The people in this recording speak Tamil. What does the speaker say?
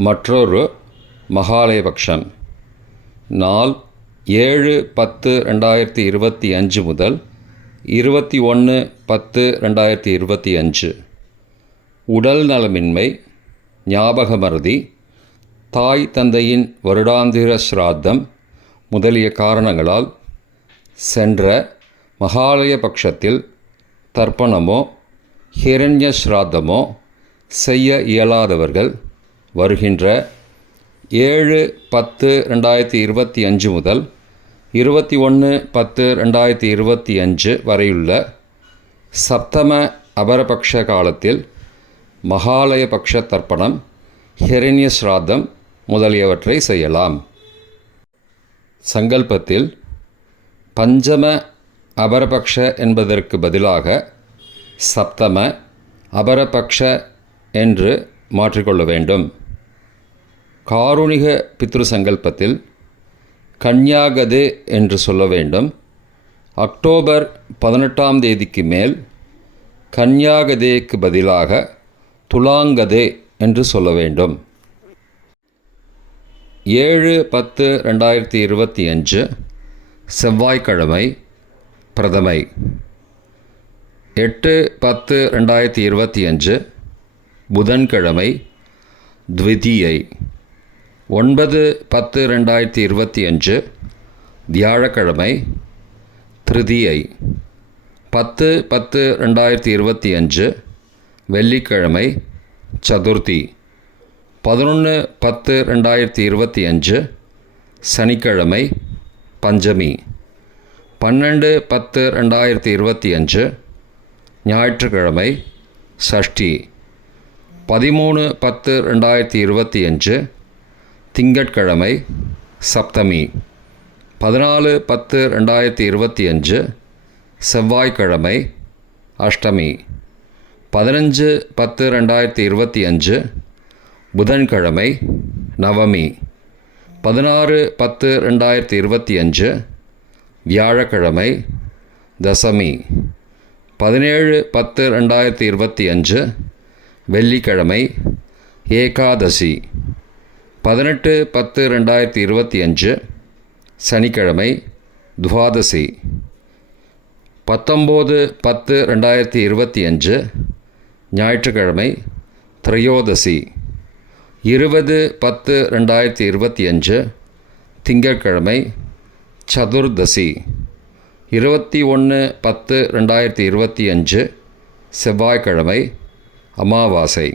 மற்றொரு மகாலயபக்ஷம் நாள் ஏழு பத்து ரெண்டாயிரத்தி இருபத்தி அஞ்சு முதல் இருபத்தி ஒன்று பத்து ரெண்டாயிரத்தி இருபத்தி அஞ்சு. உடல் நலமின்மை ஞாபக மருதி தாய் தந்தையின் வருடாந்திர ஸ்ராத்தம் முதலிய காரணங்களால் சென்ற மகாலய பட்சத்தில் தர்ப்பணமோ ஹிரண்ய ஸ்ராத்தமோ செய்ய இயலாதவர்கள் வருகின்ற ஏழு பத்து ரெண்டாயிரத்தி இருபத்தி அஞ்சு முதல் இருபத்தி ஒன்று பத்து ரெண்டாயிரத்தி இருபத்தி அஞ்சு வரையுள்ள சப்தம அபரபக்ஷ காலத்தில் மகாலய பக்ஷ தர்ப்பணம் ஹிரண்ய ஸ்ராத்தம் முதலியவற்றை செய்யலாம். சங்கல்பத்தில் பஞ்சம அபரபக்ஷ என்பதற்கு பதிலாக சப்தம அபரபக்ஷ என்று மாற்றிக்கொள்ள வேண்டும். காருணிக பித்ரு சங்கல்பத்தில் கன்யாகதே என்று சொல்ல வேண்டும். அக்டோபர் பதினெட்டாம் தேதிக்கு மேல் கன்யாகதேக்கு பதிலாக துலாங்கதே என்று சொல்ல வேண்டும். ஏழு பத்து ரெண்டாயிரத்தி இருபத்தி அஞ்சு செவ்வாய்க்கிழமை பிரதமை. எட்டு பத்து ரெண்டாயிரத்தி இருபத்தி அஞ்சு புதன்கிழமை த்விதியை ஒன்பது பத்து ரெண்டாயிரத்தி இருபத்தி அஞ்சு வியாழக்கிழமை திருதியை பத்து பத்து ரெண்டாயிரத்தி இருபத்தி அஞ்சு வெள்ளிக்கிழமை சதுர்த்தி பதினொன்று பத்து ரெண்டாயிரத்தி இருபத்தி அஞ்சு சனிக்கிழமை பஞ்சமி பன்னெண்டு பத்து ரெண்டாயிரத்தி இருபத்தி அஞ்சு ஞாயிற்றுக்கிழமை சஷ்டி. பதிமூணு பத்து ரெண்டாயிரத்தி இருபத்தி அஞ்சு திங்கட்கிழமை சப்தமி. பதினாலு பத்து ரெண்டாயிரத்தி இருபத்தி அஞ்சு செவ்வாய்க்கிழமை அஷ்டமி. பதினஞ்சு பத்து ரெண்டாயிரத்தி இருபத்தி அஞ்சு புதன்கிழமை நவமி. பதினாறு பத்து ரெண்டாயிரத்தி இருபத்தி அஞ்சு வியாழக்கிழமை தசமி. பதினேழு பத்து ரெண்டாயிரத்தி இருபத்தி அஞ்சு வெள்ளிக்கிழமை ஏகாதசி பதினெட்டு பத்து ரெண்டாயிரத்தி இருபத்தி அஞ்சு சனிக்கிழமை துவாதசி பத்தொம்போது பத்து ரெண்டாயிரத்தி இருபத்தி அஞ்சு ஞாயிற்றுக்கிழமை திரையோதசி இருபது பத்து ரெண்டாயிரத்தி இருபத்தி அஞ்சு திங்கட்கிழமை சதுர்தசி இருபத்தி ஒன்று பத்து ரெண்டாயிரத்தி இருபத்தி அஞ்சு செவ்வாய்க்கிழமை அமாவாசை.